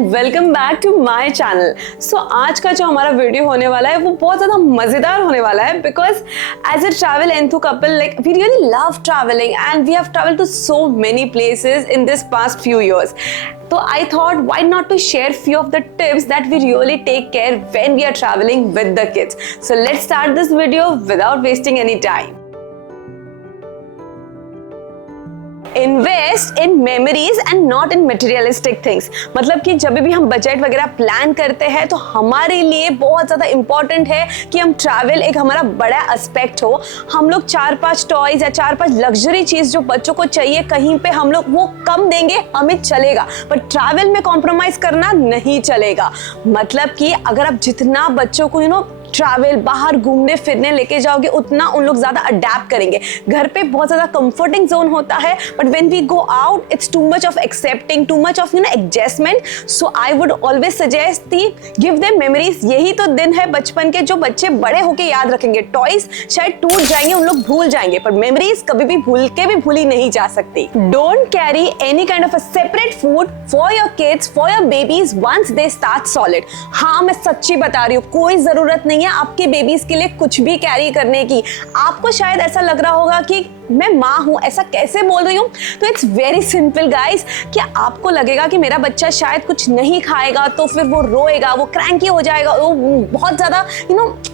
And welcome back to my channel. So आज का जो हमारा वीडियो होने वाला है वो बहुत ज़्यादा मज़ेदार होने वाला है because as a travel enthu couple like we really love travelling and we have travelled to so many places in this past few years. So I thought why not to share few of the tips that we really take care when we are traveling with the kids. So let's start this video without wasting any time. Invest in memories and not in materialistic things. मतलब कि जब भी हम budget वगैरह plan करते हैं तो हमारे लिए बहुत ज़्यादा इंपॉर्टेंट है कि हम ट्रैवल एक हमारा बड़ा एस्पेक्ट हो. हम लोग 4-5 टॉयज या 4-5 लग्जरी चीज़ जो बच्चों को चाहिए कहीं पे हम लोग वो कम देंगे, हमें चलेगा, बट ट्रैवल में कॉम्प्रोमाइज़ करना नहीं चलेगा. मतलब कि अगर आप जितना बच्चों को ट्रैवल बाहर घूमने फिरने लेके जाओगे उतना उन लोग ज़्यादा अडेप्ट करेंगे. घर पे बहुत ज़्यादा कंफर्टिंग जोन होता है but when we go out it's too much of accepting, too much of adjustment. So I would always suggest the give them memories. यही तो दिन है बचपन के जो बच्चे बड़े होके याद रखेंगे. टॉयज शायद टूट जाएंगे, उन लोग भूल जाएंगे, पर मेमोरीज कभी भी भूली नहीं जा सकती. Don't carry any kind of a separate food for your kids, for your babies once they start solid. हाँ, मैं सच्ची बता रही हूँ, कोई जरूरत नहीं है आपके बेबीज के लिए कुछ भी कैरी करने की. आपको शायद ऐसा लग रहा होगा कि मैं माँ हूँ, ऐसा कैसे बोल रही हूँ. तो इट्स वेरी सिंपल गाइस. कि आपको लगेगा कि मेरा बच्चा शायद कुछ नहीं खाएगा तो फिर वो रोएगा, वो क्रैंकी हो जाएगा, वो बहुत ज़्यादा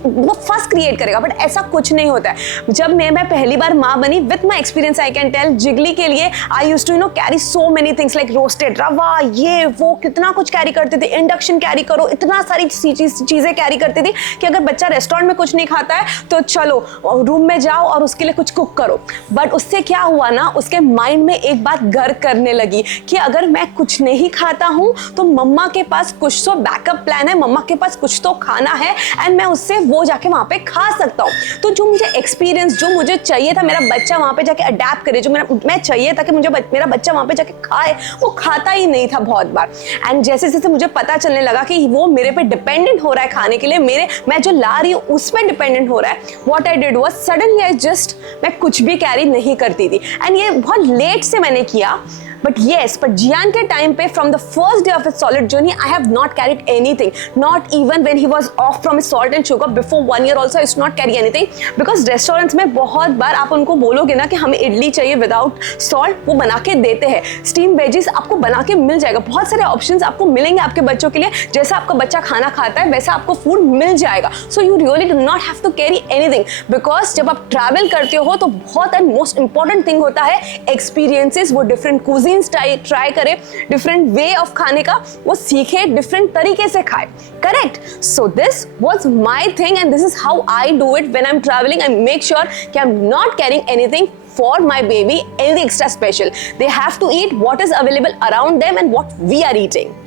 वो फस क्रिएट करेगा, बट ऐसा कुछ नहीं होता है. जब मैं पहली बार माँ बनी, with my experience I can tell, जिगली के लिए I used to carry so many things like roasted रवा, ये वो कितना कुछ कैरी करते थे. इंडक्शन कैरी करो, इतना सारी चीज़ें कैरी करती थी कि अगर बच्चा रेस्टोरेंट में कुछ नहीं खाता है तो चलो रूम में जाओ और उसके लिए कुछ कुक करो. बट उससे क्या हुआ ना, उसके माइंड में एक बात घर करने लगी कि अगर मैं कुछ नहीं खाता हूँ तो मम्मा के पास कुछ तो बैकअप प्लान है, मम्मा के पास कुछ तो खाना है एंड मैं उससे वो जाके वहाँ पे खा सकता हूँ. तो जो मुझे एक्सपीरियंस, जो मुझे चाहिए था मेरा बच्चा वहाँ पे जाके अडेप्ट करे, जो मैं चाहिए था कि मुझे मेरा बच्चा वहाँ पे जाके खाए, वो खाता ही नहीं था बहुत बार. एंड जैसे जैसे मुझे पता चलने लगा कि वो मेरे पे डिपेंडेंट हो रहा है खाने के लिए, मैं जो ला रही हूँ उस पर डिपेंडेंट हो रहा है, what I did was suddenly मैं कुछ भी कैरी नहीं करती थी. एंड ये बहुत लेट से मैंने किया. But Jian के टाइम पे from the first day of his solid journey I have not carried anything, not even when he was off from his salt and sugar. Before 1 year also I used to not carry anything because restaurants में बहुत बार आप उनको बोलोगे ना कि हमें इडली चाहिए without salt, वो बना के देते हैं. स्टीम वेजिस आपको बना के मिल जाएगा, बहुत सारे ऑप्शंस आपको मिलेंगे आपके बच्चों के लिए. जैसा आपका बच्चा खाना खाता है वैसा आपको फूड मिल जाएगा. So you really do not have to carry anything because जब आप ट्रैवल करते हो तो बहुत एंड मोस्ट इंपॉर्टेंट थिंग होता है एक्सपीरियंसेस. वो डिफरेंट कुजीन ट्राई करे, डिफरेंट वे ऑफ खाने का वो सीखे, डिफरेंट तरीके से खाए. Correct. So this was my thing and this is how I do it when I am travelling. I make sure कि I am not carrying anything for my baby, anything extra special. They have to eat what is available around them and what we are eating.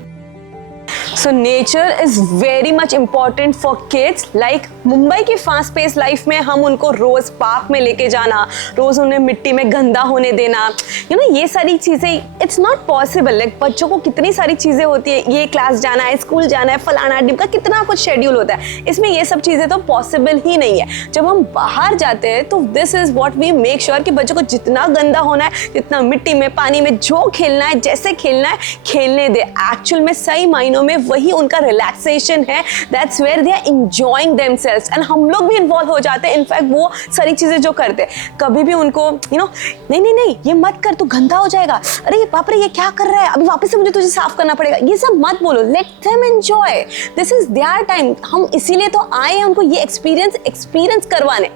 So nature is very much important for kids. Like Mumbai की fast pace life में हम उनको रोज park में लेके जाना, रोज उन्हें मिट्टी में गंदा होने देना, ये सारी चीज़ें इट्स नॉट पॉसिबल. लाइक बच्चों को कितनी सारी चीज़ें होती है, ये क्लास जाना है, स्कूल जाना है, फलाना डिम का कितना कुछ शेड्यूल होता है. इसमें ये सब चीज़ें तो पॉसिबल ही नहीं है. जब हम बाहर जाते हैं तो this is what we make sure कि बच्चों को जितना गंदा होना है, जितना मिट्टी में, पानी में जो खेलना है, जैसे खेलना है खेलने दे. एक्चुअल में सही मायनों में वही उनका रिलैक्सेशन है. That's where they are enjoying themselves. And हम लोग भी इन्वॉल्व हो जाते हैं. इनफैक्ट वो सारी चीजें जो करते हैं, कभी भी उनको नहीं ये मत कर, तू गंदा हो जाएगा, अरे बाप रे ये क्या कर रहा है, अभी वापस से मुझे तुझे साफ करना पड़ेगा, ये सब मत बोलो. Let them enjoy, this is their time. हम इसीलिए तो आए हैं उनको ये एक्सपीरियंस करवाने,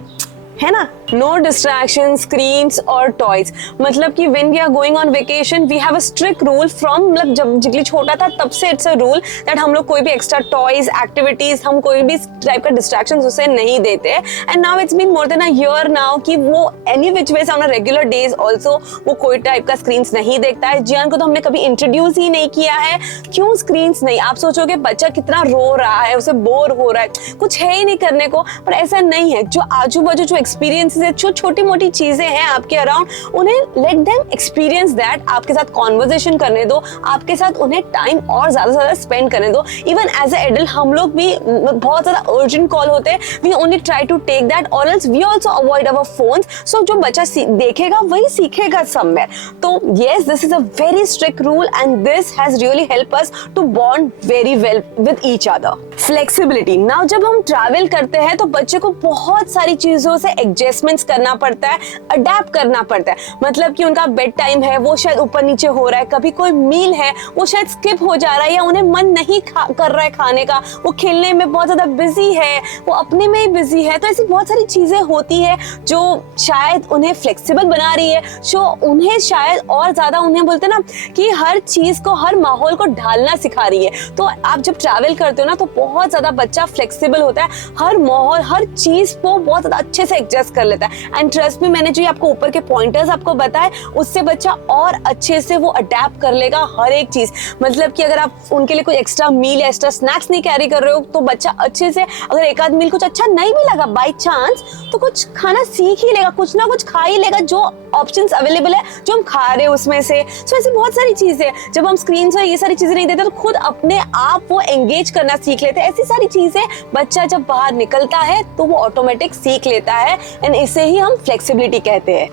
है ना. नो डिस्ट्रैक्शन, स्क्रीन्स और टॉयज. मतलब कि when we are going on vacation we have a strict rule from, मतलब जब जिगली छोटा था तब से इट्स अ रूल दैट हम लोग कोई भी एक्स्ट्रा टॉयज, एक्टिविटीज, हम कोई भी टाइप का डिस्ट्रैक्शन उसे नहीं देते. And now it's been more than a year now कि वो any which ways on a regular days also वो कोई टाइप का स्क्रीन्स नहीं देखता है. जियान को तो हमने कभी इंट्रोड्यूस ही नहीं किया है. क्यों स्क्रीन्स नहीं? आप सोचोगे बच्चा कितना रो रहा है, उसे बोर हो रहा है, कुछ है ही नहीं करने को, पर ऐसा नहीं है. जो आजू बाजू जो एक्सपीरियंस चीजें, जो छोटी मोटी चीजें हैं आपके अराउंड, उन्हें लेट देम एक्सपीरियंस दैट। आपके साथ कॉन्वर्जेशन करने दो, आपके साथ उन्हें टाइम और ज्यादा से ज्यादा स्पेंड करने दो। इवन एज ए एडल्ट हम लोग भी बहुत ज्यादा अर्जेंट कॉल होते हैं, we only try to take that or else we also avoid our phones. So जो बच्चा देखेगा वही सीखेगा समवेयर। तो yes, this is a very strict rule and this has really helped us to bond very well with each other. Flexibility. Now जब हम travel करते हैं तो बच्चे को बहुत सारी चीजों से एडजस्टमेंट्स करना पड़ता है, अडेप्ट करना पड़ता है। मतलब कि उनका बेड टाइम है, वो शायद ऊपर नीचे हो रहा है, कभी कोई मील है वो शायद स्किप हो जा रहा है, या उन्हें मन नहीं कर रहा है खाने का, वो खेलने में बहुत ज्यादा बिजी है, वो अपने में ही बिजी है। तो ऐसी बहुत सारी चीजें होती है जो शायद उन्हें फ्लेक्सिबल बना रही है, जो उन्हें शायद और ज्यादा, उन्हें बोलते ना कि हर चीज को, हर माहौल को ढालना सिखा रही है। तो आप जब ट्रैवल करते हो ना तो बहुत ज्यादा बच्चा फ्लेक्सिबल होता है, हर माहौल, हर चीज को बहुत ज्यादा अच्छे से एडजस्ट कर लेता है। एंड ट्रस्ट मी, मैंने जो आपको ऊपर के पॉइंटर्स आपको बताए, उससे बच्चा और अच्छे से वो अडेप्ट कर लेगा हर एक चीज। मतलब कि अगर आप उनके लिए कोई एक्स्ट्रा मील या एक्स्ट्रा स्नैक्स नहीं कैरी कर रहे हो तो बच्चा अच्छे से, अगर एक आध मील कुछ अच्छा नहीं भी लगा बाई चांस, तो कुछ खाना सीख ही लेगा, कुछ ना कुछ खा ही लेगा, जो ऑप्शंस अवेलेबल है जो हम खा रहे हैं उसमें से। सो ऐसी बहुत सारी चीजें, जब हम स्क्रीन से ये सारी चीजें नहीं देते तो खुद अपने आप वो एंगेज करना सीख लेते हैं। ऐसी सारी चीजें बच्चा जब बाहर निकलता है तो वो ऑटोमेटिक सीख लेता है, एंड इसे ही हम फ्लेक्सिबिलिटी कहते हैं।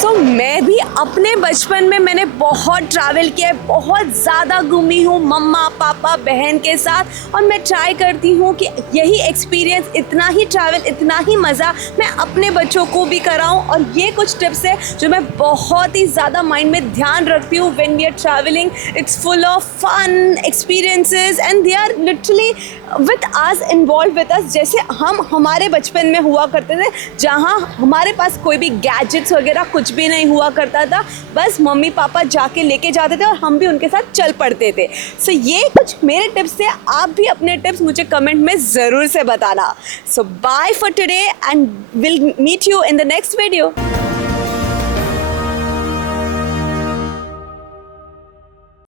सो मैं भी अपने बचपन में मैंने बहुत ट्रैवल किया है, बहुत ज़्यादा घूमी हूँ मम्मा पापा बहन के साथ, और मैं ट्राई करती हूँ कि यही एक्सपीरियंस, इतना ही ट्रैवल, इतना ही मज़ा मैं अपने बच्चों को भी कराऊँ। और ये कुछ टिप्स है जो मैं बहुत ही ज़्यादा माइंड में ध्यान रखती हूँ when we are travelling. It's full of fun experiences and they are literally with us, involve with us, जैसे हम हमारे बचपन में हुआ करते थे, जहाँ हमारे पास कोई भी गैजेट्स वगैरह कुछ भी नहीं हुआ करता था, बस मम्मी पापा जाके लेके जाते थे और हम भी उनके साथ चल पड़ते थे। सो ये कुछ मेरे टिप्स थे, आप भी अपने टिप्स मुझे कमेंट में ज़रूर से बताना। So bye for today and will meet you in the next video.